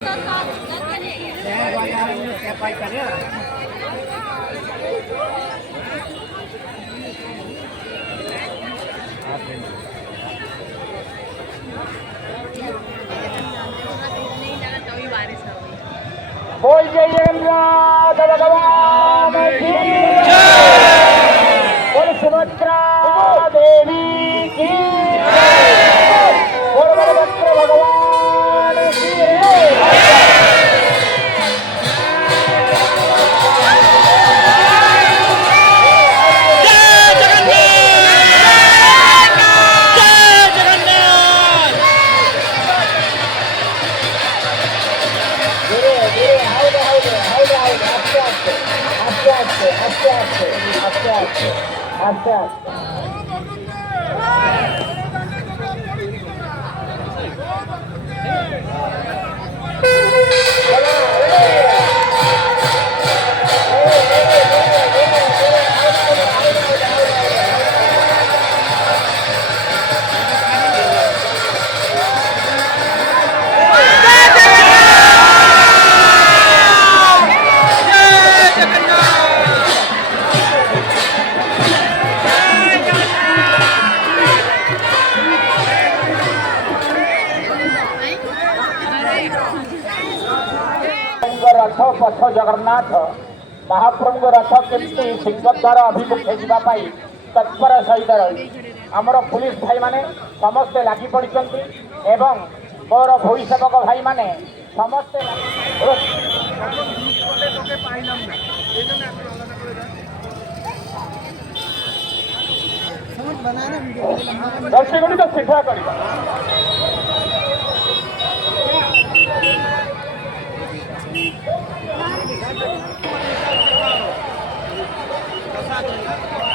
बोल जय जगन्नाथ भगवान की बोल सुभद्रा देवी की बोल बलभद्र भगवान की अच्छा रथ पथ जगन्नाथ महाप्रभु रथ केमती सिंहद्वार अभिमुखे जावाई तत्पर सहित रही आमर पुलिस भाई माने समस्ते लगी पड़ी एवं मोर भई सेवक भाई माने समस्ते दर्शक गुड़ी तो सीधा कर Gracias.